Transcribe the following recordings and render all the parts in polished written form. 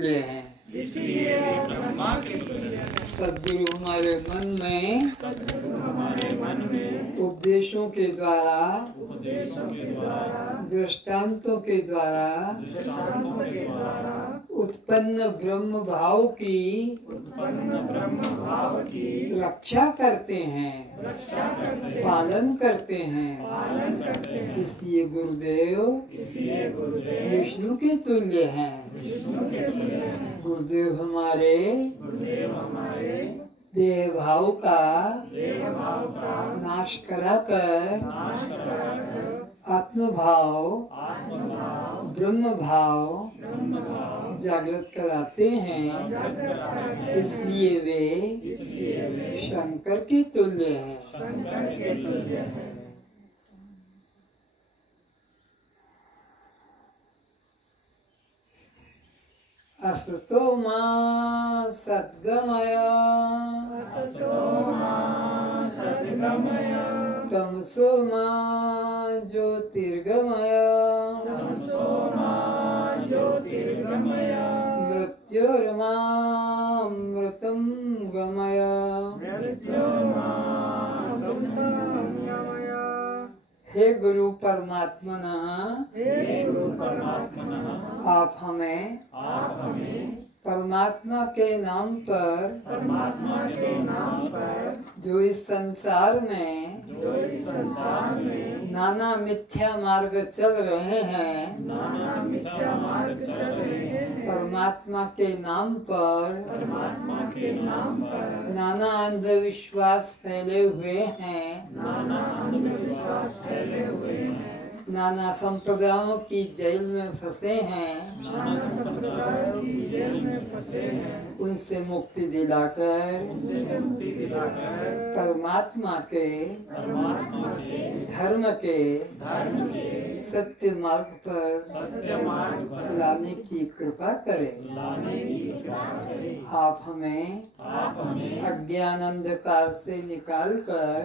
हैं, इसलिए ब्रह्मा के तुल्य है। सद्गुरु हमारे मन में उपदेशों के द्वारा दृष्टांतों के द्वारा उत्पन्न ब्रह्म भाव की रक्षा करते हैं, पालन करते हैं। इसलिए गुरुदेव विष्णु के तुल्य हैं। गुरुदेव हमारे देह भाव का नाश कराकर आत्म भाव ब्रह्म भाव जागृत कराते हैं। इसलिए वे शंकर के तुल्य हैं। असतो मा सद्गमय तमसो मा ज्योतिर्गमय मृत्योर्मामृतं गमय। हे गुरु परमात्मनः, आप हमें परमात्मा के नाम पर जो इस संसार में नाना मिथ्या मार्ग चल रहे हैं, परमात्मा के नाम पर नाना अंधविश्वास फैले हुए हैं, नाना संप्रदायों की जेल में फंसे हैं, उनसे मुक्ति दिलाकर परमात्मा के धर्म के सत्य मार्ग पर लाने की कृपा करें। आप हमें अज्ञान अंधकार से निकालकर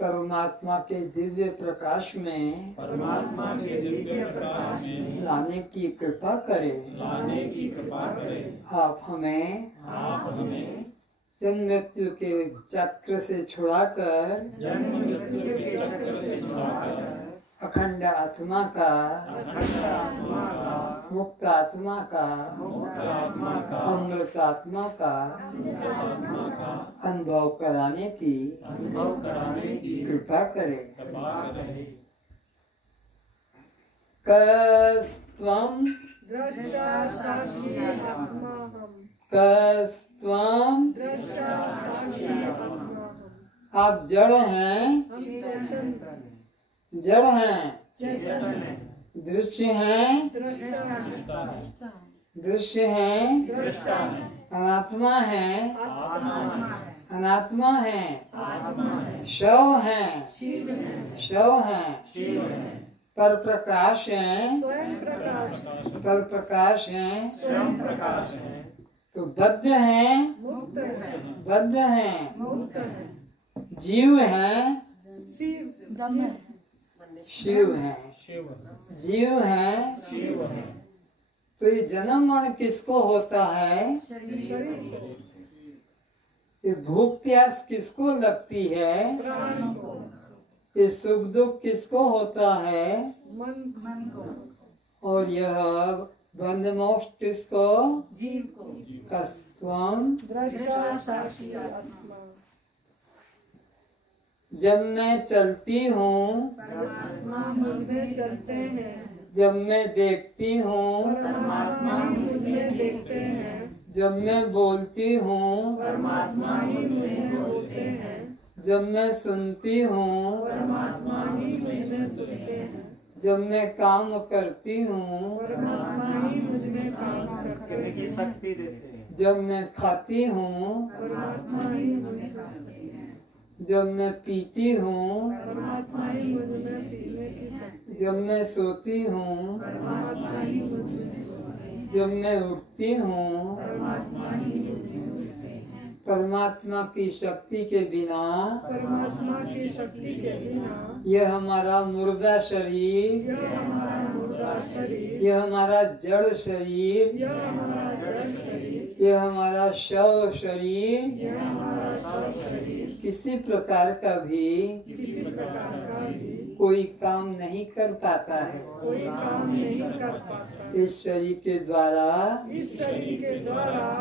परमात्मा के दिव्य प्रकाश में लाने की कृपा करें। आप हमें जन्म मृत्यु के चक्र से छुड़ाकर अखंड आत्मा का मुक्त आत्मा का अमृत आत्मा का अनुभव कराने की कृपा करें। कस्त्वं कस्त्वं आप जड़ हैं, जड़ हैं, दृश्य हैं, दृश्य हैं, अनात्मा है, अनात्मा है, शव है, शव है, पर प्रकाश है, पर प्रकाश है, तो बद्ध है, बद्ध है, जीव है, शिव है, जीव है। तो ये जन्म मरण किसको होता है? ये भूख प्यास किसको लगती है? ये सुख दुख किसको होता है? मन को। और यह बंध मोक्ष किसको? जीव को। कस्त्वं जब मैं चलती हूँ, जब मैं देखती हूँ, जब मैं बोलती हूँ, जब मैं सुनती हूँ, जब मैं काम करती हूँ, शक्ति देते हैं। जब मैं खाती हूँ, जब मैं पीती हूँ, जब मैं सोती हूँ, जब मैं उठती हूँ, परमात्मा की शक्ति के बिना यह हमारा मुर्दा शरीर यह हमारा जड़ शरीर, यह हमारा शव शरीर किसी प्रकार का भी कोई काम नहीं कर पाता है। इस शरीर के द्वारा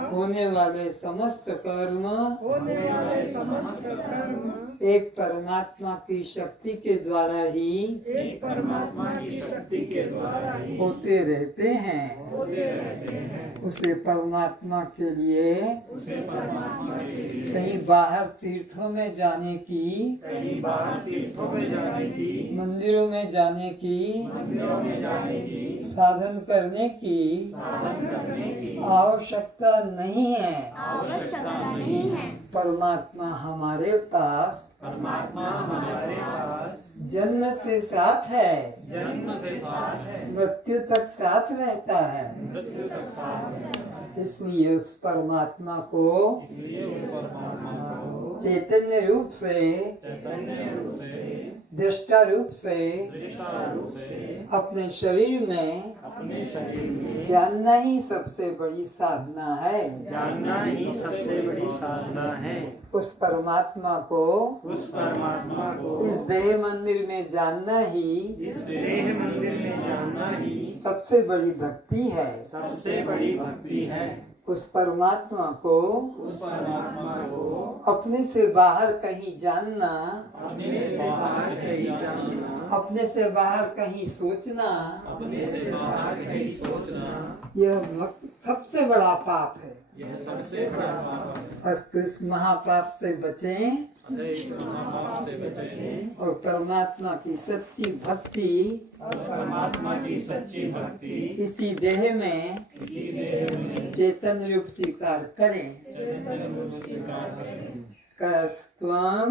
होने वाले समस्त कर्म एक परमात्मा की शक्ति के द्वारा ही होते रहते हैं। उसे परमात्मा के लिए कहीं बाहर तीर्थों में जाने की, मंदिरों में जाने की, साधन करने की आवश्यकता नहीं है। परमात्मा हमारे पास जन्म से साथ है, मृत्यु तक साथ रहता है। इसलिए उस परमात्मा को चैतन्य रूप से, दृष्टा रूप से अपने शरीर में जानना ही सबसे बड़ी साधना है। उस परमात्मा को इस देह मंदिर में जानना ही सबसे बड़ी भक्ति है। उस परमात्मा को अपने से बाहर कहीं जानना, अपने से बाहर कहीं सोचना, यह सबसे बड़ा पाप है। अस्तु इस महापाप से बचें और परमात्मा की सच्ची भक्ति इसी देह में चेतन रूप स्वीकार करें। कस्त्वम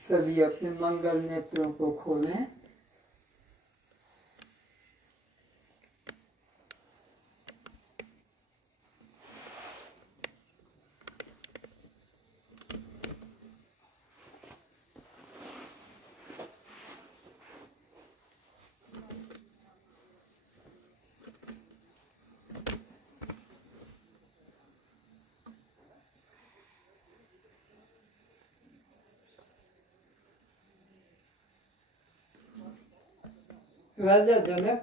सभी अपने मंगल नेत्रों को खोलें। राजा जनक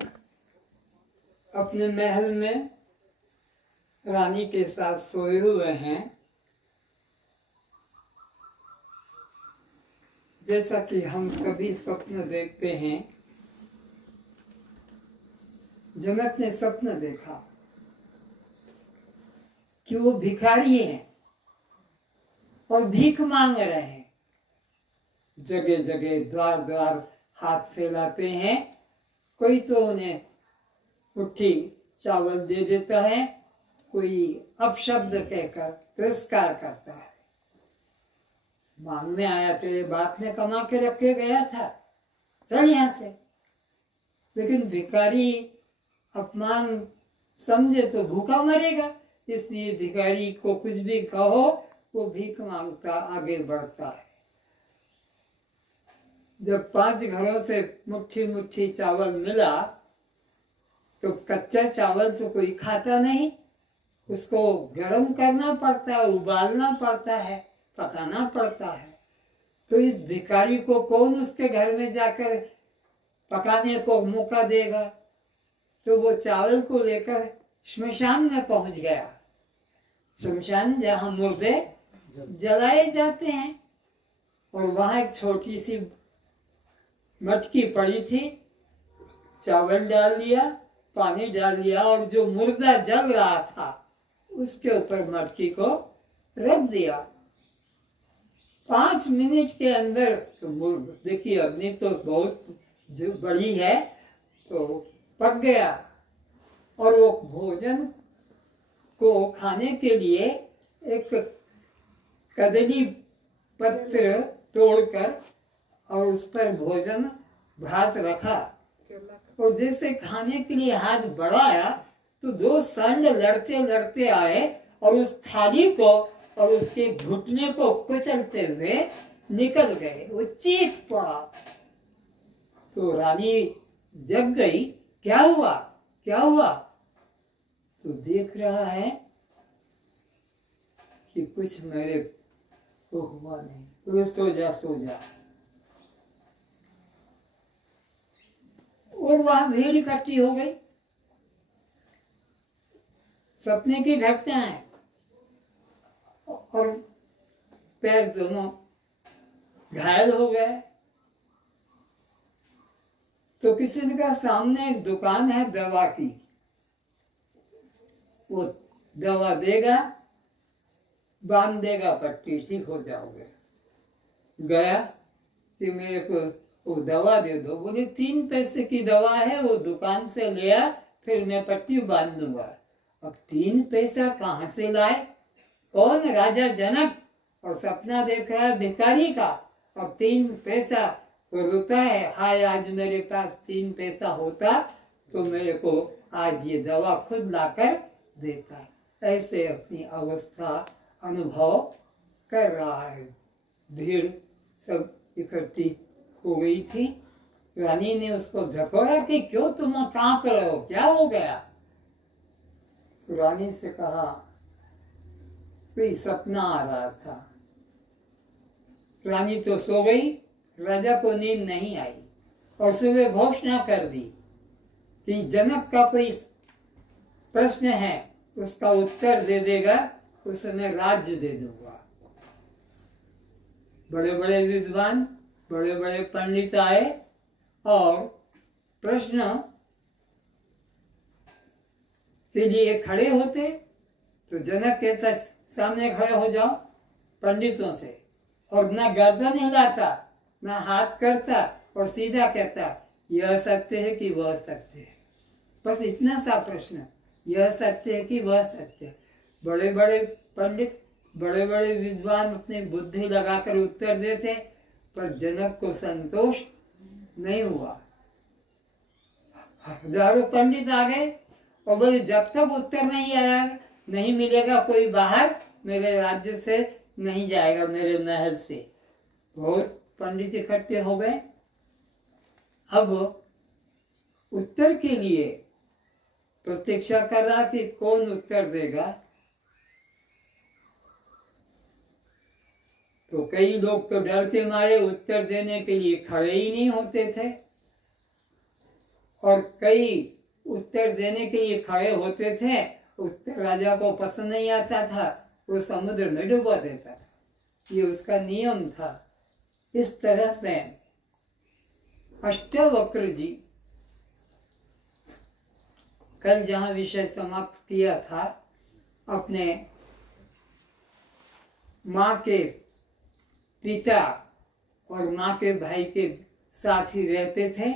अपने महल में रानी के साथ सोए हुए हैं। जैसा कि हम सभी स्वप्न देखते हैं, जनक ने स्वप्न देखा कि वो भिखारी हैं और भीख मांग रहे हैं। जगह जगह द्वार द्वार हाथ फैलाते हैं। कोई तो उन्हें मुट्ठी चावल दे देता है, कोई अपशब्द कहकर तिरस्कार करता है। मांगने आया, तेरे बाप ने कमा के रख के गया था, चल यहाँ से। लेकिन भिखारी अपमान समझे तो भूखा मरेगा, इसलिए भिखारी को कुछ भी कहो वो भीख मांगता आगे बढ़ता है। जब 5 घरों से मुट्ठी मुट्ठी चावल मिला तो कच्चा चावल तो कोई खाता नहीं, उसको गर्म करना पड़ता है, उबालना पड़ता है, पकाना पड़ता है। तो इस भिखारी को कौन उसके घर में जाकर पकाने को मौका देगा? तो वो चावल को लेकर श्मशान में पहुंच गया। श्मशान जहाँ मुर्दे जलाए जाते हैं, और वहां एक छोटी सी मटकी पड़ी थी। चावल डाल दिया, पानी डाल दिया, और जो मुर्दा जल रहा था उसके ऊपर मटकी को रख दिया। 5 मिनट के अंदर तो देखिए अग्नि तो बहुत जो बड़ी है तो पक गया, और वो भोजन को खाने के लिए एक कदली पत्र तोड़कर और उस पर भोजन भात रखा, और जैसे खाने के लिए हाथ बढ़ाया तो 2 सांड लड़ते लड़ते आए और उस थाली को और उसके घुटने को कुचलते हुए निकल गए। वो चीख पड़ा। तो रानी जग गई, क्या हुआ क्या हुआ? तो देख रहा है कि कुछ मेरे को हुआ नहीं। तो सो जा सो जा। और वहां भीड़ इकट्ठी हो गई। सपने की घटना है। और पैर दोनों घायल हो गए। तो किसी ने कहा सामने एक दुकान है दवा की, वो दवा देगा, बांध देगा पट्टी, ठीक हो जाओगे। गया कि मेरे को वो दवा दे दो। बोले 3 पैसे की दवा है, वो दुकान से लिया, फिर मैं पट्टी बांध दूंगा। अब 3 पैसा कहाँ से लाए? कौन? राजा जनक। और सपना देख रहा है भिखारी का। अब 3 पैसा रोता है, हाय आज मेरे पास 3 पैसा होता तो मेरे को आज ये दवा खुद लाकर देता। ऐसे अपनी अवस्था अनुभव कर रहा है। भीड़ सब इकट्ठी हो गई थी। रानी ने उसको झकोरा कि क्यों तुम कांप रहे हो, क्या हो गया? तो रानी से कहा कोई सपना आ रहा था। रानी तो सो गई, राजा को नींद नहीं आई और सुबह घोषणा कर दी कि जनक का कोई प्रश्न है, उसका उत्तर दे देगा, उसमें राज्य दे दूंगा। बड़े बड़े विद्वान, बड़े बड़े पंडित आए और प्रश्न के लिए खड़े होते। तो जनक कहता सामने खड़े हो जाओ पंडितों से, और ना गर्दन हिलाता ना हाथ करता, और सीधा कहता यह सत्य है कि वह सत्य है। बस इतना सा प्रश्न, यह सत्य है कि वह सत्य है। बड़े बड़े पंडित, बड़े बड़े विद्वान अपनी बुद्धि लगाकर उत्तर देते, पर जनक को संतोष नहीं हुआ। हजारों पंडित आ गए और बोले जब तक उत्तर नहीं आया, नहीं मिलेगा कोई बाहर, मेरे राज्य से नहीं जाएगा, मेरे महल से। बहुत पंडित इकट्ठे हो गए। अब उत्तर के लिए प्रतीक्षा कर रहा कि कौन उत्तर देगा। तो कई लोग तो डर के मारे उत्तर देने के लिए खड़े ही नहीं होते थे, और कई उत्तर देने के लिए खड़े होते थे, उत्तर राजा को पसंद नहीं आता था, वो समुद्र में डुबा देता था। ये उसका नियम था। इस तरह से अष्टवक्र जी, कल जहां विषय समाप्त किया था, अपने माँ के पिता और माँ के भाई के साथ ही रहते थे।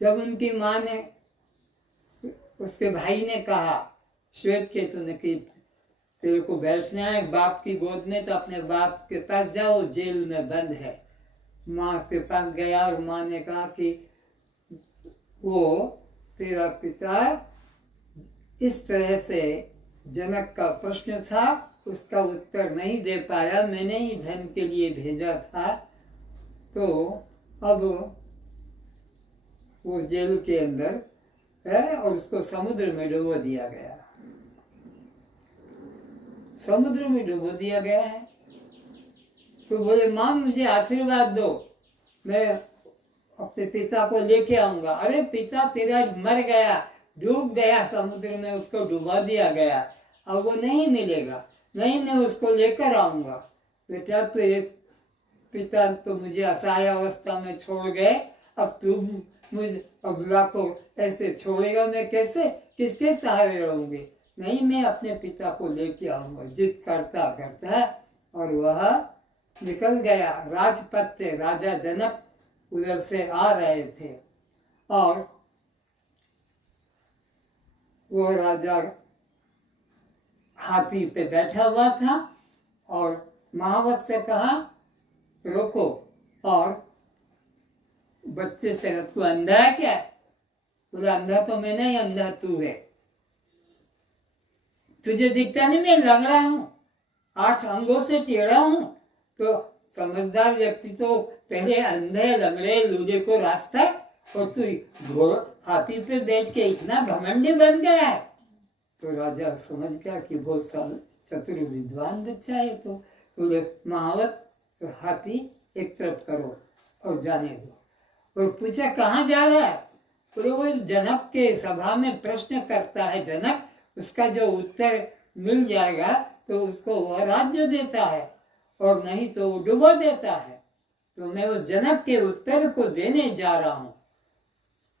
जब उनकी माँ ने, उसके भाई ने कहा श्वेतकेतु ने कि तेरे को बैठना है बाप की गोद में, तो अपने बाप के पास जाओ, जेल में बंद है। माँ के पास गया और माँ ने कहा कि वो तेरा पिता इस तरह से जनक का प्रश्न था, उसका उत्तर नहीं दे पाया, मैंने ही धन के लिए भेजा था, तो अब वो जेल के अंदर है और उसको समुद्र में डुबो दिया गया। समुद्र में डुबो दिया गया है। तो बोले माँ मुझे आशीर्वाद दो, मैं अपने पिता को लेके आऊंगा। अरे पिता तेरा मर गया, डूब गया समुद्र में, उसको डुबा दिया गया, अब वो नहीं मिलेगा। नहीं, मैं उसको लेकर आऊंगा। बेटा तो एक पिता तो मुझे असहाय अवस्था में छोड़ गए, अब तू मुझ अबला को ऐसे छोड़ेगा, मैं कैसे, किसके सहारे रहूंगी? नहीं, मैं अपने पिता को लेके आऊंगा। जिद करता करता और वह निकल गया। राजपथ पे राजा जनक उधर से आ रहे थे और वो राजा हाथी पे बैठा हुआ था और महावत से कहा रोको, और बच्चे से तू अंधा है क्या? बोला अंधा तो मैं नहीं, अंधा तू है। तुझे दिखता नहीं मैं लंगड़ा हूँ, 8 अंगों से टेढ़ा हूँ? तो समझदार व्यक्ति तो पहले अंधे लंगड़े लूले को रास्ता, और तू हाथी पे बैठ के इतना घमंडी बन गया है। तो राजा समझ गया कि बहुत साल चतुर विद्वान बच्चा है। तो बोले महावत, तो हाथी एक तरफ करो और जाने दो। और पूछा कहाँ जा रहा है? बोले वो जनक के सभा में प्रश्न करता है जनक, उसका जो उत्तर मिल जाएगा तो उसको वह राज्य देता है, और नहीं तो वो डुबो देता है। तो मैं उस जनक के उत्तर को देने जा रहा हूँ।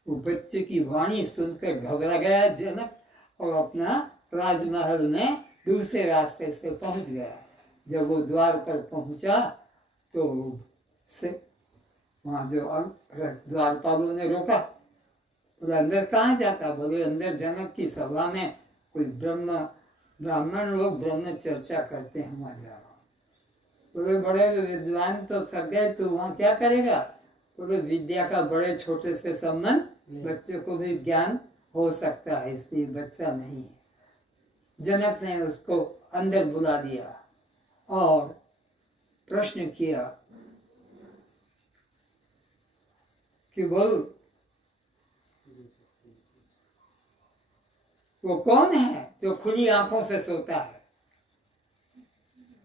वो बच्चे की वाणी सुनकर घबरा गया जनक, और अपना राजमहल में दूसरे रास्ते से पहुंच गया। जब वो द्वार पर पहुंचा तो वहाँ जो द्वारपालों ने रोका, बोले अंदर कहाँ जाता? बोले अंदर जनक की सभा में कोई ब्राह्मण लोग ब्रह्म चर्चा करते हैं, वहाँ जा रहा हूँ। बोले बड़े विद्वान तो थक गए, तो वहाँ क्या करेगा? बोले विद्या का बड़े छोटे से संबंध, बच्चे को भी ज्ञान हो सकता है, इसलिए बच्चा नहीं है। जनक ने उसको अंदर बुला दिया और प्रश्न किया कि बोल वो कौन है जो खुली आंखों से सोता है?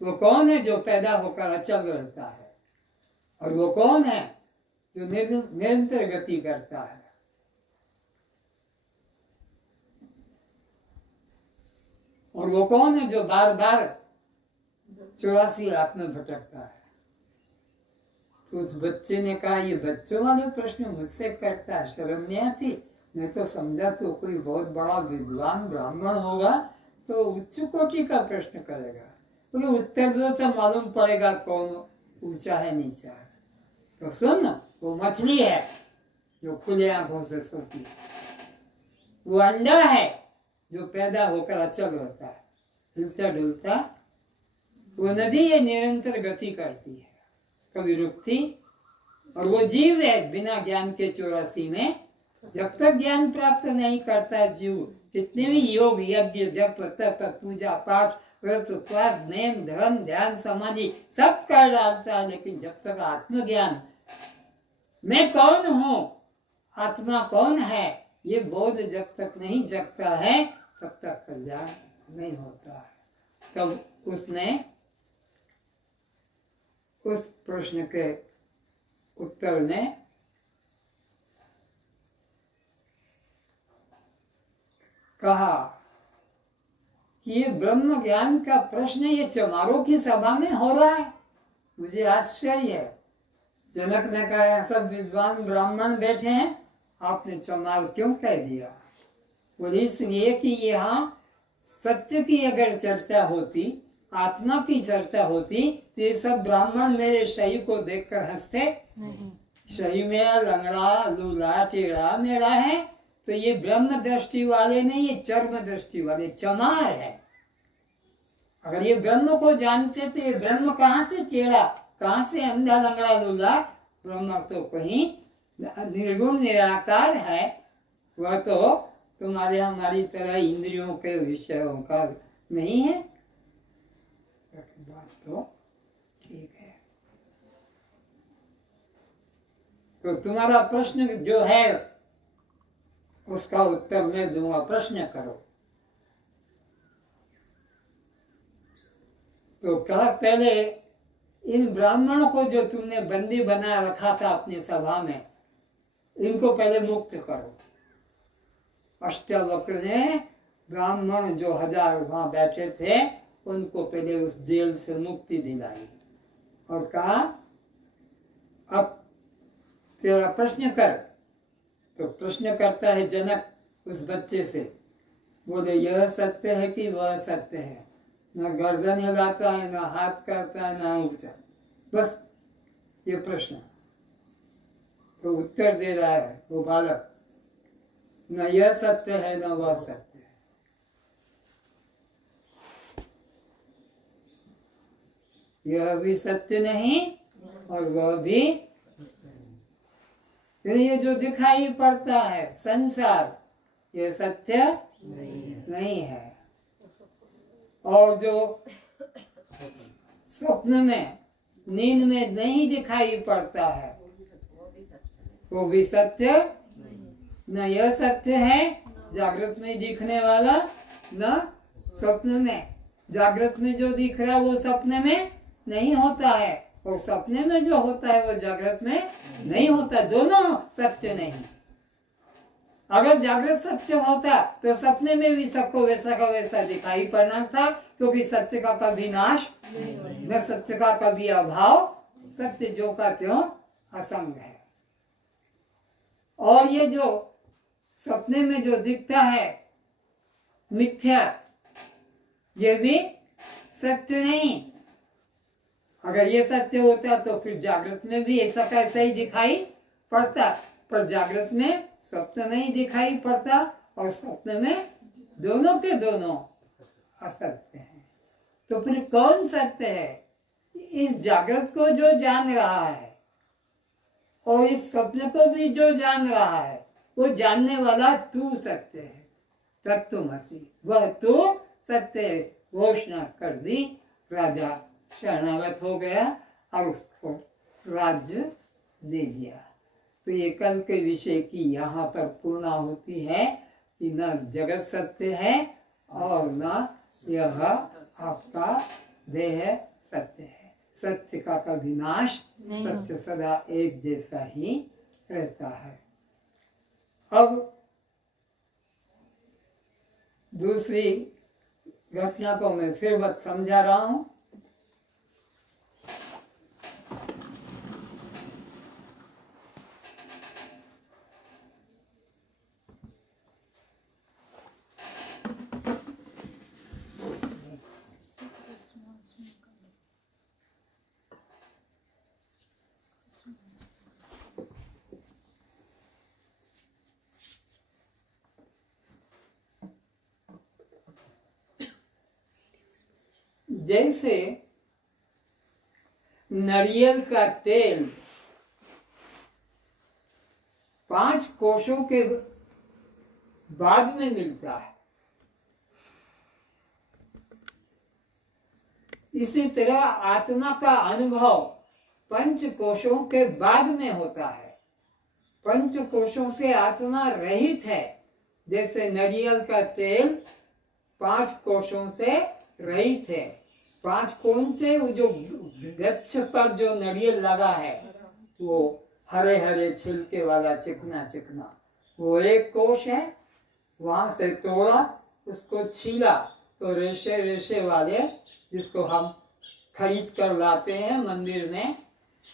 वो कौन है जो पैदा होकर अचल रहता है? और वो कौन है जो निरंतर गति करता है? और वो कौन है जो बार बार 84 लाख में भटकता है? तो उस बच्चे ने कहा ये बच्चों वाले प्रश्न मुझसे करता है, शर्म नहीं आती? मैं तो समझा तो कोई बहुत बड़ा विद्वान ब्राह्मण होगा तो उच्च कोटि का प्रश्न करेगा, क्योंकि उत्तर दो तो मालूम पड़ेगा कौन ऊंचा है नीचा है। तो सुन, वो मछली है जो खुले आंखों से सोती है, वो अंडा है जो पैदा होकर अचल रहता है, हिलता डुलता। वो नदी ये निरंतर गति करती है, कभी रुकती। और वो जीव है बिना ज्ञान के 84 में, जब तक ज्ञान प्राप्त नहीं करता जीव, कितने भी योग यज्ञ जप तप पूजा पाठ व्रत उपवास नेम धर्म ध्यान समाधि सब कर डालता है, लेकिन जब तक आत्मज्ञान मैं कौन हूँ, आत्मा कौन है, ये बोध जब तक नहीं जगता है तब तक कल्याण नहीं होता है। तब उसने उस प्रश्न के उत्तर में कहा कि ये ब्रह्म ज्ञान का प्रश्न ये चमारों की सभा में हो रहा है, मुझे आश्चर्य है। जनक ने कहा सब विद्वान ब्राह्मण बैठे हैं, आपने चमार क्यों कह दिया? बोले इसलिए कि यहाँ सत्य की अगर चर्चा होती, आत्मा की चर्चा होती, तो ये सब ब्राह्मण मेरे शरीर को देखकर हंसते नहीं। शरीर में लंगड़ा लूला टेढ़ा मेरा है, तो ये ब्रह्म दृष्टि वाले नहीं, ये चर्म दृष्टि वाले चमार है। अगर ये ब्रह्म को जानते तो ये ब्रह्म कहाँ से टेढ़ा, कहाँ से अंधा लंगड़ा लूला? ब्रह्म तो कहीं निर्गुण निराकार है, वह तो तुम्हारे हमारी तरह इंद्रियों के विषयों का नहीं है। बात तो ठीक है। तो तुम्हारा प्रश्न जो है उसका उत्तर मैं दूंगा, प्रश्न करो। तो कहा पहले इन ब्राह्मणों को जो तुमने बंदी बना रखा था अपनी सभा में, इनको पहले मुक्त करो। अष्टावक्र ने ब्राह्मण जो 1000 वहां बैठे थे उनको पहले उस जेल से मुक्ति दिलाई और कहा अब तेरा प्रश्न कर। तो प्रश्न करता है जनक उस बच्चे से, बोले यह सत्य है कि वह सत्य है? न गर्दन हिलाता है, न हाथ करता है, न ऊंचा, बस ये प्रश्न। तो उत्तर दे रहा है वो बालक, न यह सत्य है न वह सत्य है। यह भी सत्य नहीं और वह भी, ये जो दिखाई पड़ता है संसार, ये सत्य नहीं है। और जो स्वप्न में नींद में नहीं दिखाई पड़ता है वो भी सत्य न यह सत्य है जागृत में दिखने वाला न स्वप्न में। जागृत में जो दिख रहा है वो सपने में नहीं होता है और सपने में जो होता है वो जागृत में नहीं होता। दोनों सत्य नहीं। अगर जागृत सत्य होता तो सपने में भी सबको वैसा का वैसा दिखाई पड़ना था, क्योंकि सत्य का कभी नाश न सत्य का कभी अभाव, सत्य जो का त्यों असंग है। और ये जो सपने में जो दिखता है मिथ्या, ये भी सत्य नहीं। अगर ये सत्य होता तो फिर जागृत में भी ऐसा कैसा ही दिखाई पड़ता, पर जागृत में स्वप्न नहीं दिखाई पड़ता और स्वप्न में दोनों के दोनों असत्य हैं। तो फिर कौन सत्य है? इस जागृत को जो जान रहा है और इस स्वप्न को भी जो जान रहा है, वो जानने वाला तू सत्य है। तत्त्वमसि, वह तो सत्य है। घोषणा कर दी, राजा शरणागत हो गया और उसको राज्य दे दिया। तो ये कल के विषय की यहाँ पर पूर्णा होती है कि न जगत सत्य है और न यह आपका देह सत्य है। सत्य का कभी नाश, सत्य सदा एक जैसा ही रहता है। अब दूसरी घटना को मैं फिर बत समझा रहा हूं। जैसे नारियल का तेल 5 कोशों के बाद में मिलता है, इसी तरह आत्मा का अनुभव 5 कोशों के बाद में होता है। 5 कोशों से आत्मा रहित है। जैसे नारियल का तेल 5 कोशों से रहित है। 5 कोण से वो जो गच्छ पर जो नारियल लगा है वो हरे हरे छिलके वाला चिकना चिकना, वो एक कोश है। वहां से तोड़ा, उसको छीला तो रेशे रेशे वाले, जिसको हम खरीद कर लाते हैं मंदिर में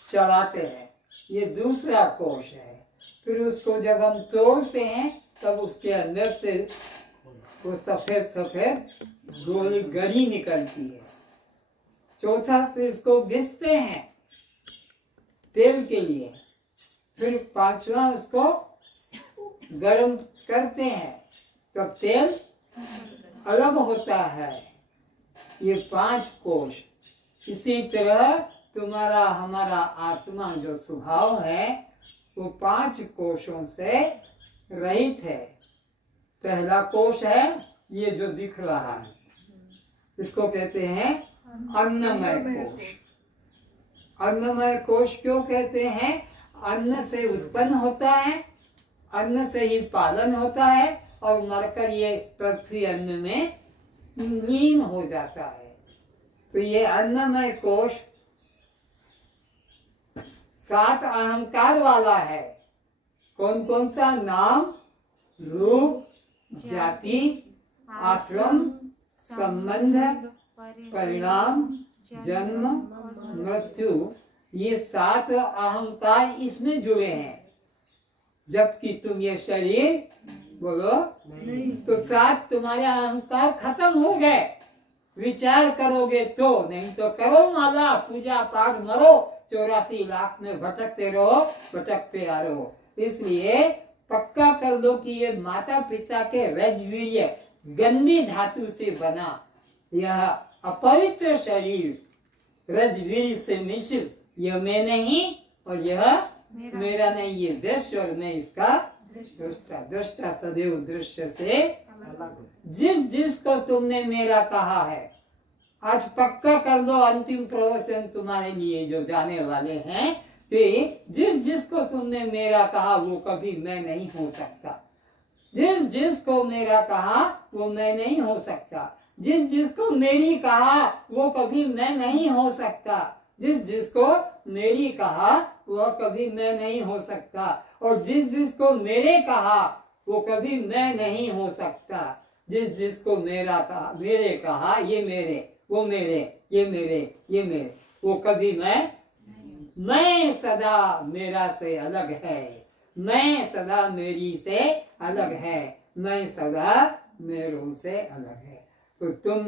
चढ़ाते हैं, ये दूसरा कोश है। फिर उसको जब हम तोड़ते हैं तब उसके अंदर से वो सफेद सफेद गोली गरी निकलती है। चौथा, फिर इसको घिसते हैं तेल के लिए। फिर 5वां, उसको गरम करते हैं तब तेल अलग होता है। ये 5 कोश। इसी तरह तुम्हारा हमारा आत्मा जो स्वभाव है वो 5 कोशों से रहित है। पहला कोश है ये जो दिख रहा है, इसको कहते हैं अन्नमय कोश। अन्नमय कोश क्यों कहते हैं? अन्न से उत्पन्न होता है, अन्न से ही पालन होता है और मरकर ये पृथ्वी अन्न में लीन हो जाता है। तो ये अन्नमय कोश 7 अहंकार वाला है। कौन कौन सा? नाम, रूप, जाति, आश्रम, संबंध, परिणाम, जन्म, मृत्यु, ये 7 अहंकार इसमें जुड़े हैं। जबकि तुम ये शरीर बोलो नहीं, तो 7 तुम्हारे अहंकार खत्म हो गए। विचार करोगे तो, नहीं तो करो माला पूजा पाठ, मरो 84 लाख में भटकते रहो, भटकते आ रहो। इसलिए पक्का कर लो कि ये माता पिता के रजवीर्य गंदी धातु से बना यह अपवित्र शरीर रजवीर से मिश्र, यह मैं नहीं और यह मेरा नहीं। ये दृश्य और मैं इसका दृष्टा। दृष्टा सदैव दृश्य से जिस जिसको तुमने मेरा कहा है, आज पक्का कर दो, अंतिम प्रवचन तुम्हारे लिए जो जाने वाले हैं कि जिसको तुमने मेरा कहा वो कभी मैं नहीं हो सकता, जिसको मेरा कहा वो मैं नहीं हो सकता, जिसको मेरी कहा वो कभी मैं नहीं हो सकता, जिसको मेरी कहा वो कभी मैं नहीं हो सकता, और जिसको मेरे कहा वो कभी मैं नहीं हो सकता, जिसको मेरा कहा मेरे कहा, ये मेरे वो मेरे ये मेरे ये मेरे, वो कभी मैं सदा मेरा से अलग है, मैं सदा मेरी से अलग है, मैं सदा मेरों से अलग है। तो तुम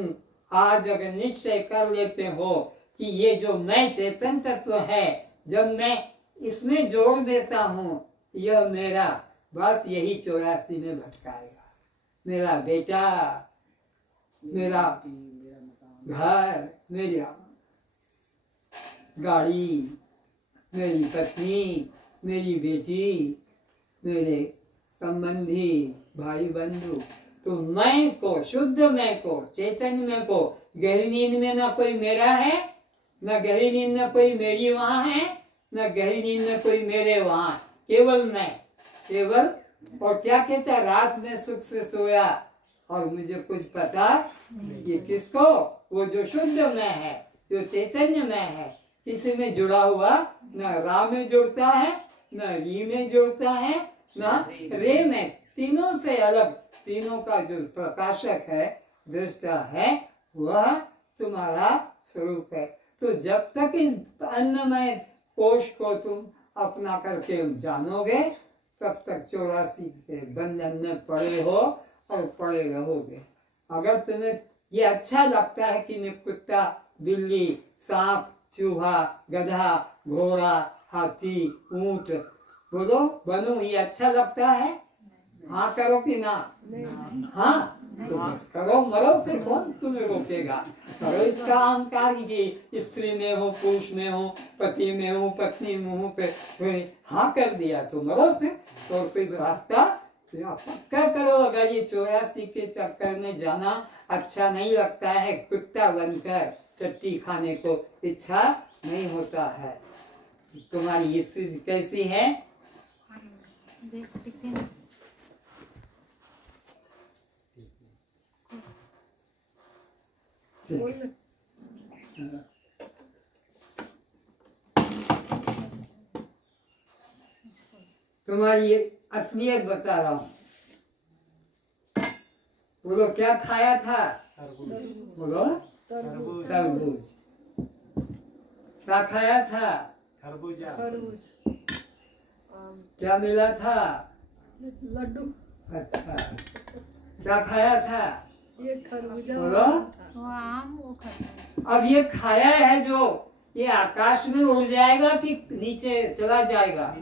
आज अगर निश्चय कर लेते हो कि ये जो मैं चेतन तत्व है, जब मैं इसमें जोड़ देता हूँ यह मेरा, बस यही 84 में भटकाएगा। मेरा बेटा, मेरा घर, मेरी गाड़ी, मेरी पत्नी, मेरी बेटी, मेरे संबंधी, भाई बंधु, तो मैं को, शुद्ध मैं को, चैतन्य को, गहरी नींद में ना कोई मेरा है, न गहरी नींद में कोई मेरी वहां है, न गहरी नींद में कोई मेरे वहां, केवल मैं, केवल। और क्या कहता है, रात में सुख से सोया और मुझे कुछ पता ये किसको, वो जो शुद्ध मैं है, जो चैतन्य मैं है, किसी में जुड़ा हुआ, न रा में जुड़ता है, न री में जुड़ता है, न रे में, तीनों से अलग, तीनों का जो प्रकाशक है, दृष्टा है, वह तुम्हारा स्वरूप है। तो जब तक इस अन्नमय कोश को तुम अपना करके जानोगे, तब तक 84 के बंधन में पड़े हो और पड़े रहोगे। अगर तुम्हें ये अच्छा लगता है कि मैं कुत्ता, बिल्ली, सांप, चूहा, गधा, घोड़ा, हाथी, ऊंट बोलो बनूं, ये अच्छा लगता है? हाँ करो कि ना? हाँ तो बस करो, मरो, फिर कौन तुम्हें रोकेगा? करो इसका अहंकार की स्त्री में हो, पुरुष में हो, पति में हो, पत्नी में हो, फिर हाँ कर दिया तो मरो फिर। तो फिर रास्ता पक्का करो। अगर ये 84 के चक्कर में जाना अच्छा नहीं लगता है, कुत्ता बनकर टट्टी खाने को इच्छा नहीं होता है। तुम्हारी स्थिति कैसी है? तुम्हारी असलियत बता रहा हूँ। बोलो क्या खाया था? बोलो तरबूज। क्या खाया था? खरबूजा। क्या मिला था? लड्डू। अच्छा, क्या खाया था? ये खरबूजा। बोलो। वो खरबूजा। अब ये खाया है जो, ये आकाश में उड़ जाएगा कि नीचे चला जाएगा?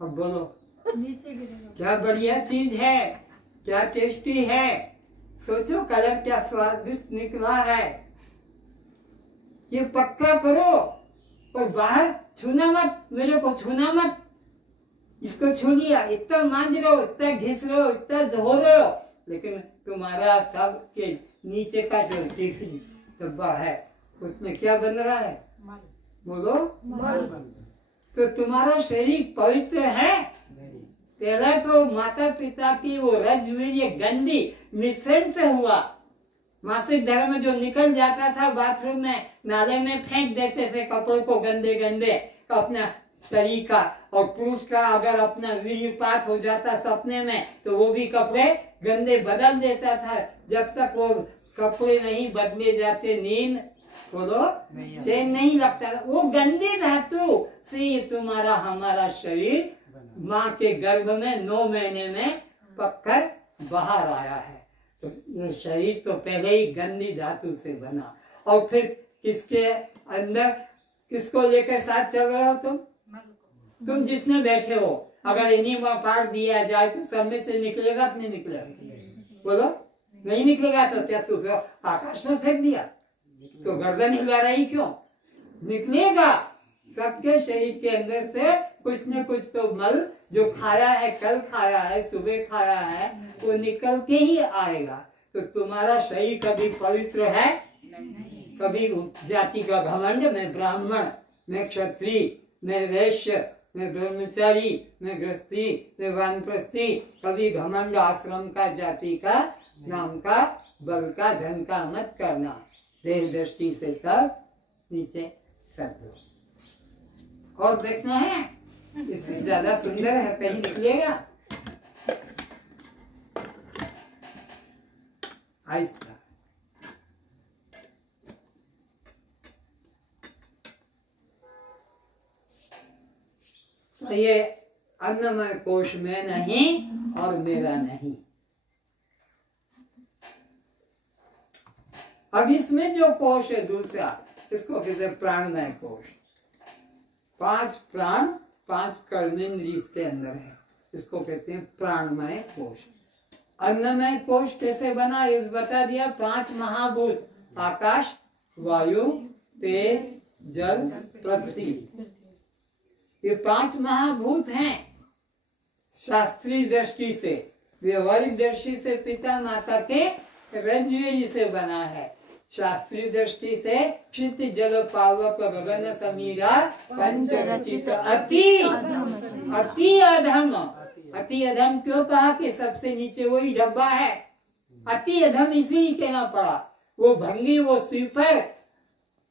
अब बोलो नीचे गिरेगा। क्या बढ़िया चीज है, क्या टेस्टी है। सोचो कलर क्या स्वादिष्ट निकला है। ये पक्का करो। और बाहर छूना मत, मेरे को छूना मत। इसको छू लिया, इतना मांझ रहे हो, इतना घिस रहे हो, इतना धो रहे हो, लेकिन तुम्हारा सब के नीचे का जो डब्बा है उसमें क्या बन रहा है? बोलो मल। तो तुम्हारा शरीर पवित्र है? पहला तो माता पिता की वो रजवीर्य गंदी मिश्रण से हुआ। मासिक धर्म जो निकल जाता था बाथरूम में, नाले में फेंक देते थे कपड़े को गंदे गंदे अपना शरीर का। और पुरुष का अगर अपना वीर्यपात हो जाता सपने में तो वो भी कपड़े गंदे बदल देता था। जब तक वो कपड़े नहीं बदले जाते नींद बोलो चैन नहीं लगता। वो गंदी धातु से ये तुम्हारा हमारा शरीर माँ के गर्भ में 9 महीने में पककर बाहर आया है। तो ये शरीर तो पहले ही गंदी धातु से बना। और फिर किसके अंदर किसको लेकर साथ चल रहे हो तुम जितने बैठे हो, अगर इन्हीं में पार दिया जाए तो सब में से निकलेगा कि नहीं निकलेगा? बोलो नहीं निकलेगा तो क्या तू आकाश में फेंक दिया तो गर्दन हिला रही क्यों? निकलेगा। सबके शरीर के अंदर से कुछ न कुछ तो मल जो खाया है, कल खाया है, सुबह खाया है, वो निकल के ही आएगा। तो तुम्हारा शरीर कभी पवित्र है? कभी जाति का घमंड, मैं ब्राह्मण, मैं क्षत्रिय, मैं वैश्य, मैं ब्रह्मचारी, मैं गृहस्थी, मैं वानप्रस्थी, कभी घमंड आश्रम का, जाति का, नाम का, बल का, धन का मत करना। देह दृष्टि से सब नीचे कर दो। और देखना है, इससे ज्यादा सुंदर है, कहीं निकलेगा। आहिस्ता। तो ये अन्नमय कोश में नहीं और मेरा नहीं। अब इसमें जो कोश है दूसरा, इसको कहते हैं प्राणमय कोश। 5 प्राण 5 कर्मेंद्रिय इसके अंदर है, इसको कहते हैं प्राणमय कोश। अन्नमय कोश कैसे बना ये बता दिया। 5 महाभूत, आकाश, वायु, तेज, जल, पृथ्वी, ये 5 महाभूत हैं। शास्त्रीय दृष्टि से, व्यवहारिक दृष्टि से पिता माता के रज्जु से बना है। शास्त्रीय दृष्टि से क्षिति जल पावक गगन समीरा पंच रचित अति अधम। अति अधम क्यों कहा कि सबसे नीचे वही डब्बा है। अति अधम इसलिए कहना पड़ा। वो भंगी, वो स्वीपर,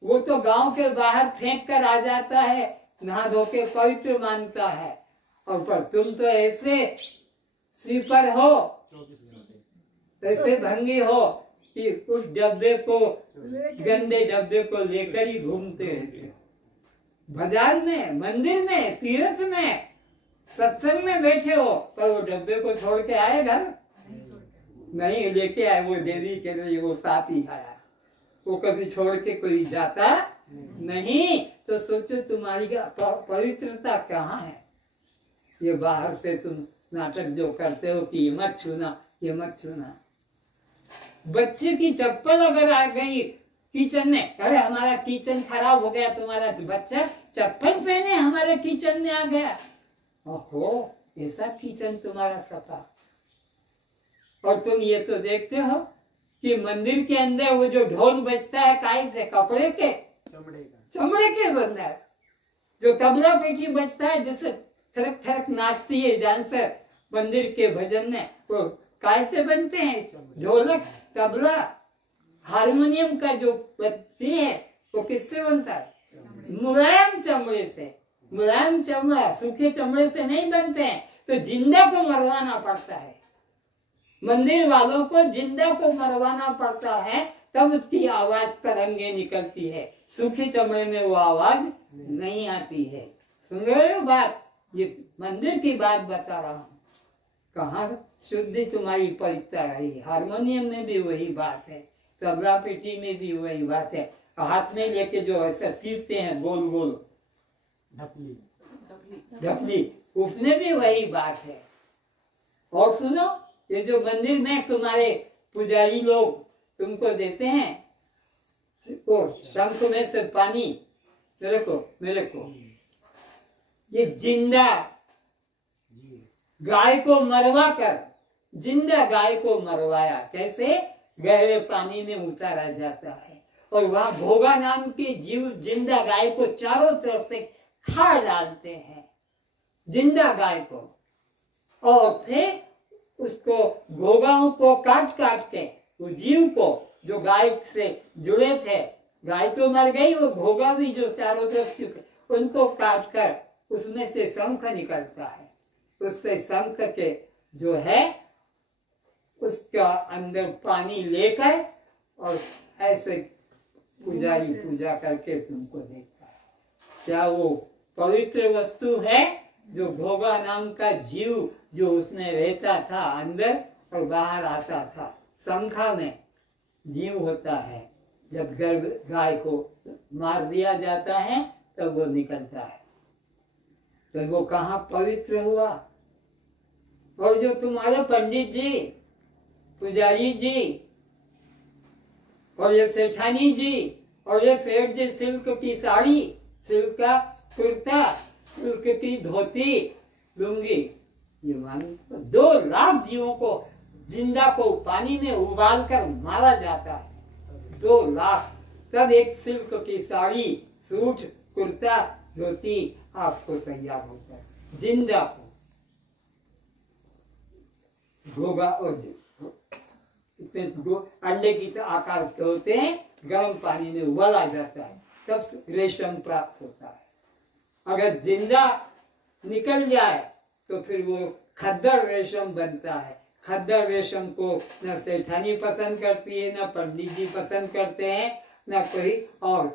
वो तो गांव के बाहर फेंक कर आ जाता है, नहा धो के पवित्र मानता है। और पर तुम तो ऐसे स्वीपर हो, ऐसे भंगी हो कि उस डब्बे को, गंदे डब्बे को लेकर ही घूमते रहते हो। बाजार में, मंदिर में, तीर्थ में, सत्संग में बैठे हो, पर वो डब्बे को छोड़ के आए घर? नहीं लेके आए। वो देवी के लिए वो साथ ही आया, वो कभी छोड़ के कोई जाता नहीं। तो सोचो तुम्हारी पवित्रता कहाँ है। ये बाहर से तुम नाटक जो करते हो कि ये मत छूना, ये मत छूना। बच्चे की चप्पल अगर आ गई किचन में, अरे हमारा किचन खराब हो गया, तुम्हारा बच्चा चप्पल पहने हमारे किचन में आ गया। ओहो, ऐसा किचन तुम्हारा सफा। और तुम ये तो देखते हो कि मंदिर के अंदर वो जो ढोल बजता है काहे से? कपड़े के, चमड़े के बनता है। जो तबला पेटी बजता है, जिससे थरक थरक नाचती है डांसर मंदिर के भजन में, वो काय से बनते हैं? ढोलक, तबला, हारमोनियम का जो बजती है वो किससे बनता है? मुलायम चमड़े से। मुलायम चमड़ा सूखे चमड़े से नहीं बनते हैं। तो जिंदा को मरवाना पड़ता है, मंदिर वालों को जिंदा को मरवाना पड़ता है, तब उसकी आवाज तरंगे निकलती है। सूखे चमड़े में वो आवाज नहीं आती है। सुन रहे हो बात? ये मंदिर की बात बता रहा हूँ। कहाँ शुद्धि तुम्हारी पवित्रता रही। हारमोनियम में भी वही बात है, तबला पेटी में भी वही बात है। हाथ में लेके जो ऐसे पीटते हैं गोल गोल ढपली, उसमें भी वही बात है। और सुनो, ये जो मंदिर में तुम्हारे पुजारी लोग तुमको देते हैं, वो शंख में से पानी, मेरे को ये जिंदा गाय को मरवा कर, जिंदा गाय को मरवाया। कैसे? गहरे पानी में उतारा जाता है और वहां भोगा नाम के जीव जिंदा गाय को चारों तरफ से खा डालते हैं, जिंदा गाय को। और फिर उसको घोगाओं को काट काट के, वो जीव को जो गाय से जुड़े थे, गाय तो मर गई, वो घोगा भी जो चारों तरफ चुके, उनको काट कर उसमें से शंख निकलता है। उससे शंख के जो है उसका अंदर पानी लेकर और ऐसे पुजारी पूजा करके तुमको देता है। क्या वो पवित्र वस्तु है? जो भोगा नाम का जीव जो उसमें रहता था अंदर और बाहर आता था। शंखा में जीव होता है। जब गर्भ गाय को मार दिया जाता है तब वो निकलता है। तो वो कहाँ पवित्र हुआ? और जो तुम्हारे पंडित जी, पुजारी जी और ये सेठानी जी और ये सेठ जी सिल्क की साड़ी, सिल्क का कुर्ता, सिल्क की धोती, लुंगी, ये मान 2 लाख जीवों को जिंदा को पानी में उबाल कर मारा जाता है। 2 लाख तब एक सिल्क की साड़ी, सूट, कुर्ता, धोती आपको तैयार होता है। जिंदा हो घोगा और इतने अंडे की तो आकार के होते हैं, गर्म पानी में उबाला जाता है, तब रेशम प्राप्त होता है। अगर जिंदा निकल जाए तो फिर वो खद्दर रेशम बनता है। खद्दर रेशम को न सेठानी पसंद करती है, न पंडित जी पसंद करते हैं, न कोई और।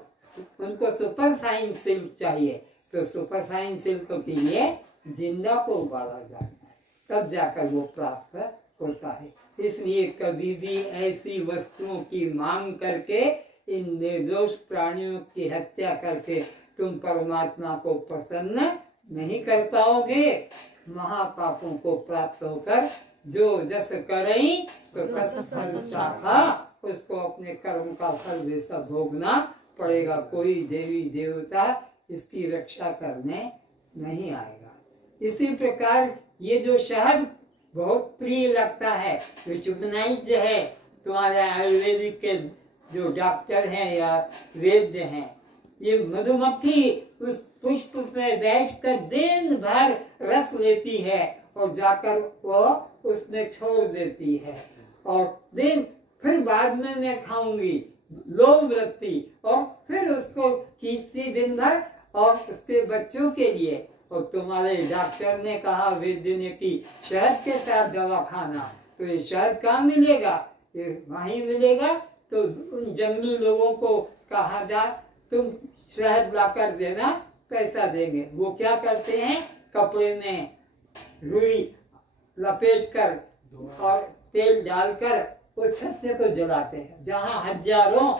उनको सुपर फाइन सिल्क चाहिए, तो सुपर फाइन सिल्क के लिए जिंदा को उबाला जाता है, तब जाकर वो प्राप्त होता है। इसलिए कभी भी ऐसी वस्तुओं की मांग करके, इन निर्दोष प्राणियों की हत्या करके तुम परमात्मा को प्रसन्न नहीं कर पाओगे। महापापों को प्राप्त होकर जो जस करई तो तस फल चाहा, उसको अपने कर्म का फल वैसा भोगना पड़ेगा। कोई देवी देवता इसकी रक्षा करने नहीं आएगा। इसी प्रकार ये जो शहद बहुत प्रिय लगता है, विटामिनाइज है, तुम्हारे आयुर्वेदिक के जो डॉक्टर हैं या वैद्य हैं, ये मधुमक्खी उस पुष्प पे बैठकर दिन भर रस लेती है और जाकर वो उसमें छोड़ देती है, और दिन फिर बाद में मैं खाऊंगी, लोभ रखती, और फिर उसको खींचती दिन भर और उसके बच्चों के लिए। और तुम्हारे डॉक्टर ने कहा, वैद्य ने की शहद के साथ दवा खाना, तो ये शहद कहाँ मिलेगा? ये वहीं मिलेगा। तो उन जंगली लोगों को कहा जा, तुम शहद ला कर देना, पैसा देंगे। वो क्या करते हैं, कपड़े में रुई लपेट कर और तेल डालकर वो छत्ते को जलाते हैं। जहाँ हजारों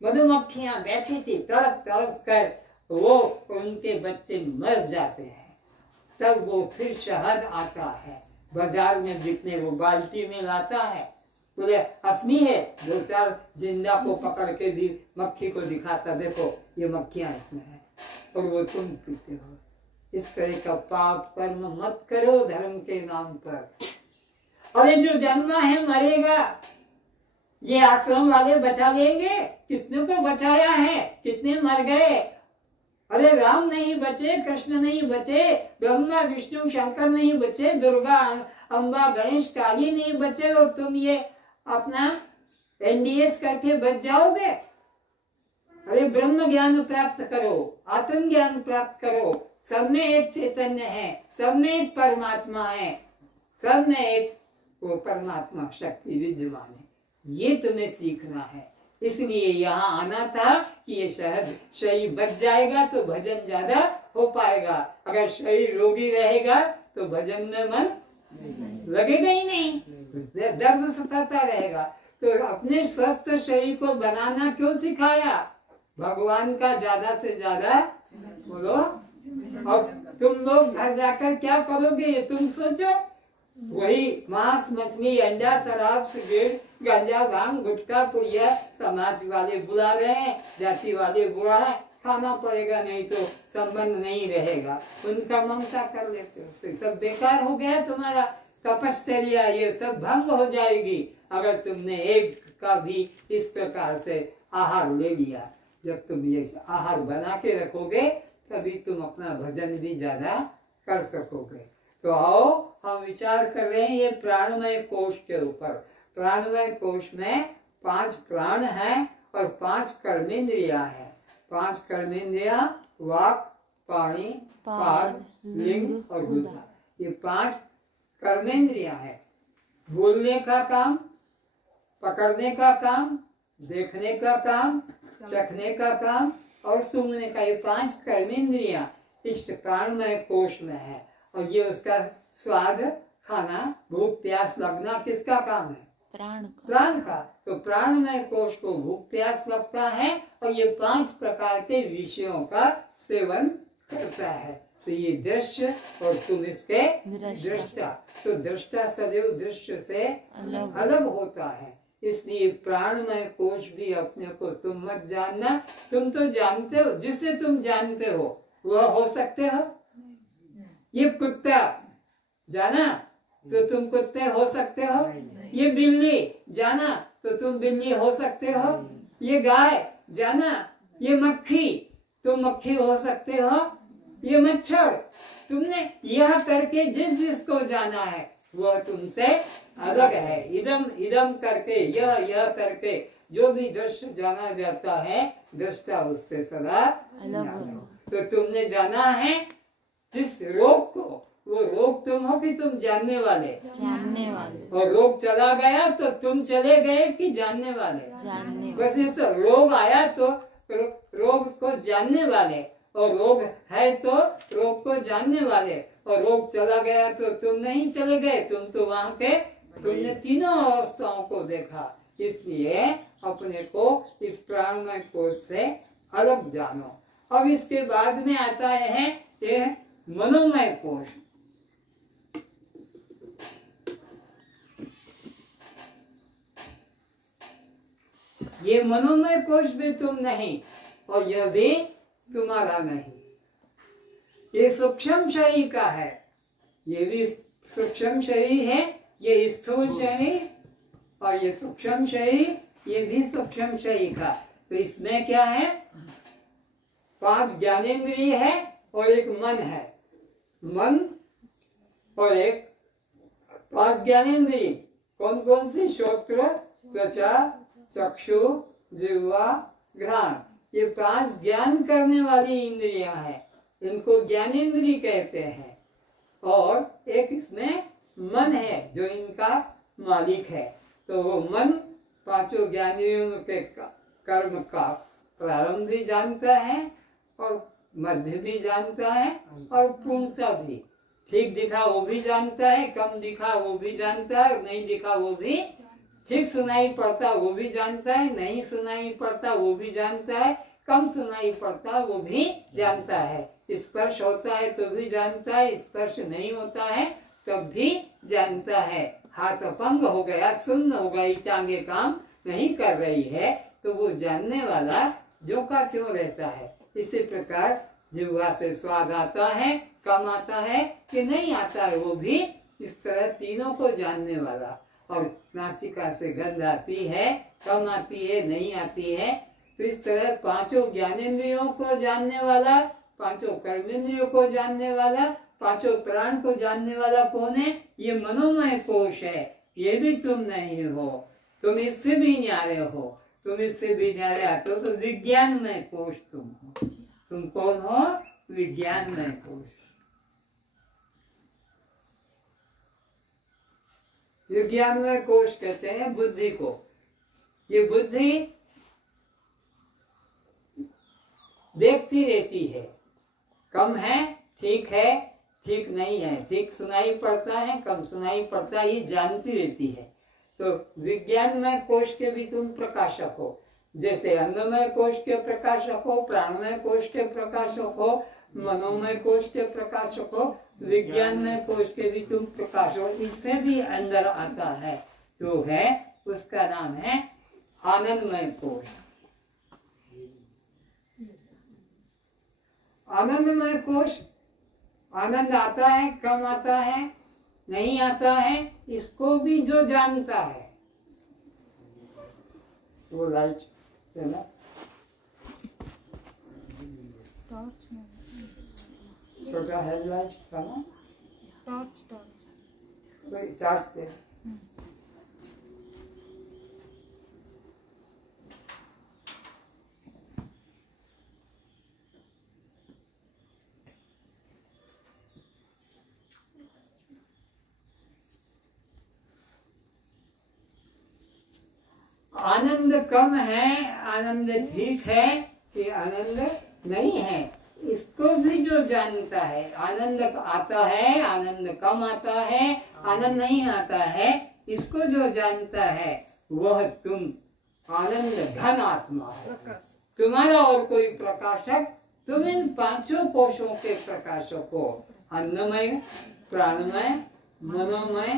मधुमक्खियां बैठी थी तड़प तड़प कर, वो उनके बच्चे मर जाते हैं। तब वो फिर शहद आता है बाजार में बिकने, वो बाल्टी में लाता है, बोले असली है, दो चार जिंदा को पकड़ के भी मक्खी को दिखाता, देखो ये मक्खियां इसमें है, और वो तुम पीते हो। इस तरह का पाप कर्म मत करो धर्म के नाम पर। अरे जो जन्मा है मरेगा, ये आश्रम वाले बचा लेंगे? कितने को बचाया है, कितने मर गए। अरे राम नहीं बचे, कृष्ण नहीं बचे, ब्रह्मा विष्णु शंकर नहीं बचे, दुर्गा अम्बा गणेश काली नहीं बचे, और तुम ये अपना एनडीएस करके बच जाओगे? अरे ब्रह्म ज्ञान प्राप्त करो, आत्म ज्ञान प्राप्त करो। सब में एक चैतन्य है, सब में एक परमात्मा है, सब में एक वो परमात्मा शक्ति विद्यमान है। ये तुम्हें सीखना है। इसलिए यहाँ आना था कि ये शरीर बच जाएगा तो भजन ज्यादा हो पाएगा। अगर शरीर रोगी रहेगा तो भजन में मन लगेगा ही नहीं, दर्द सताता रहेगा। तो अपने स्वस्थ शरीर को बनाना क्यों सिखाया? भगवान का ज्यादा से ज्यादा बोलो। और तुम लोग घर जाकर क्या करोगे ये तुम सोचो। वही मांस मछली अंडा शराब सिगरेट गांजा भांग गुटखा पुड़िया समाज वाले बुला रहे हैं, जाति वाले बुला रहे हैं, खाना पड़ेगा, नहीं तो संबंध नहीं रहेगा। उनका ममता कर लेते हो तो सब बेकार हो गया। तुम्हारा तपश्चर्या ये सब भंग हो जाएगी अगर तुमने एक का भी इस प्रकार से आहार ले लिया। जब तुम ये आहार बना के रखोगे तभी तुम अपना भजन भी ज्यादा कर सकोगे। तो आओ हम विचार कर रहे हैं ये प्राणमय कोश के ऊपर। प्राणमय कोश में 5 प्राण हैं और 5 कर्मेंद्रियां हैं। 5 कर्मेंद्रियां वाक, पाणी, पाद, लिंग और गुदा। ये 5 कर्मेंद्रियां हैं। बोलने का काम, पकड़ने का काम, देखने का काम, चखने का काम और सूंघने का, ये 5 कर्मेंद्रियां इस प्राणमय कोश में है। और ये उसका स्वाद, खाना, भूख प्यास लगना किसका काम है? प्राण का। तो प्राणमय कोश को भूख प्यास लगता है और ये 5 प्रकार के विषयों का सेवन करता है। तो ये दृश्य और तुम इसके दृष्टा। तो दृष्टा सदैव दृश्य से अलग होता है। इसलिए प्राणमय कोश भी अपने को तुम मत जानना। तुम तो जानते हो, जिसे तुम जानते हो वह हो सकते हो। ये कुत्ता जाना तो तुम कुत्ते हो सकते हो। ये बिल्ली जाना तो तुम बिल्ली हो सकते हो। ये गाय जाना। ये मक्खी, तुम मक्खी हो सकते हो। ये मच्छर, तुमने यह करके जिस जिसको जाना है वह तुमसे अलग है। इदम इदम करके, यह करके जो भी दृश्य जाना जाता है, दृष्टा उससे सदा अलग। तो तुमने जाना है जिस रोग को, वो रोग तुम हो कि तुम जानने वाले? और रोग चला गया तो तुम चले गए कि जानने वाले? बस ऐसा रोग आया तो रोग को जानने वाले, और रोग है तो रोग को जानने वाले, और रोग चला गया तो तुम नहीं चले गए, तुम तो वहाँ के, तुमने तीनों अवस्थाओं को देखा। इसलिए अपने को इस प्राणमय कोश से अलग जानो। अब इसके बाद में आता है ये मनोमय कोश। ये मनोमय कोश भी तुम नहीं, और यह भी तुम्हारा नहीं। ये सूक्ष्म शरीर का है, ये भी सूक्ष्म शरीर है, ये स्थूल शरीर, और ये सूक्ष्म शरीर, ये भी सूक्ष्म शरीर का। तो इसमें क्या है? 5 ज्ञानेंद्रिय है और एक मन है। मन और एक 5 ज्ञानेंद्रिय कौन कौन सी? श्रोत्र, त्वचा, चक्षु, जिह्वा, घ्राण। ये 5 ज्ञान करने वाली इंद्रियां हैं, इनको ज्ञानेंद्रिय कहते हैं। और एक इसमें मन है जो इनका मालिक है। तो वो मन 5 ज्ञानेंद्रियों के कर्म का प्रारंभ भी जानता है, और मध्य भी जानता है, और पूर्णता भी। ठीक दिखा वो भी जानता है, कम दिखा वो भी जानता है, नहीं दिखा वो भी, ठीक सुनाई पड़ता वो भी जानता है, नहीं सुनाई पड़ता वो भी जानता है, कम सुनाई पड़ता वो भी जानता है। स्पर्श होता है तो भी जानता है, स्पर्श नहीं होता है तब भी जानता है। हाथ अपंग हो गया, सुन्न हो गई, टांगे काम नहीं कर रही है, तो वो जानने वाला जो का त्यों रहता है। इसी प्रकार जिह्वा से स्वाद आता है, कम आता है कि नहीं आता है, वो भी इस तरह तीनों को जानने वाला। और नासिका से गंध आती है, कम आती है, नहीं आती है। तो इस तरह 5 ज्ञानेंद्रियों को जानने वाला, 5 कर्मेंद्रियों को जानने वाला, 5 प्राण को जानने वाला कौन है? ये मनोमय कोश है। ये भी तुम नहीं हो, तुम इससे भी न्यारे हो। तुम इससे भी न्यारे आते हो तो विज्ञानमय कोश तुम हो। तुम कौन हो? विज्ञानमय कोश। विज्ञानमय कोश कहते हैं बुद्धि को। ये बुद्धि देखती रहती है, कम है, ठीक है, ठीक नहीं है, ठीक सुनाई पड़ता है, कम सुनाई पड़ता है, ये जानती रहती है। तो विज्ञानमय कोश के भी तुम प्रकाशक हो। जैसे अन्नमय कोश के प्रकाशक हो, प्राणमय कोश के प्रकाशक हो, मनोमय कोश के प्रकाशक हो, विज्ञानमय कोश के भी तुम प्रकाश हो। इससे भी अंदर आता है जो है, उसका नाम है आनंदमय कोश। आनंदमय कोश, आनंद आता है, कम आता है, नहीं आता है, इसको भी जो जानता है। वो लाइट है ना, छोटा हेडलाइट था ना, कोई टॉर्च दे। आनंद कम है, आनंद ठीक है कि आनंद नहीं है, इसको भी जो जानता है। आनंद आता है, आनंद कम आता है, आनंद नहीं आता है, इसको जो जानता है वह तुम आनंद घन आत्मा है। तुम्हारा और कोई प्रकाशक, तुम इन 5 कोशों के प्रकाशक हो। अन्नमय, प्राणमय, मनोमय,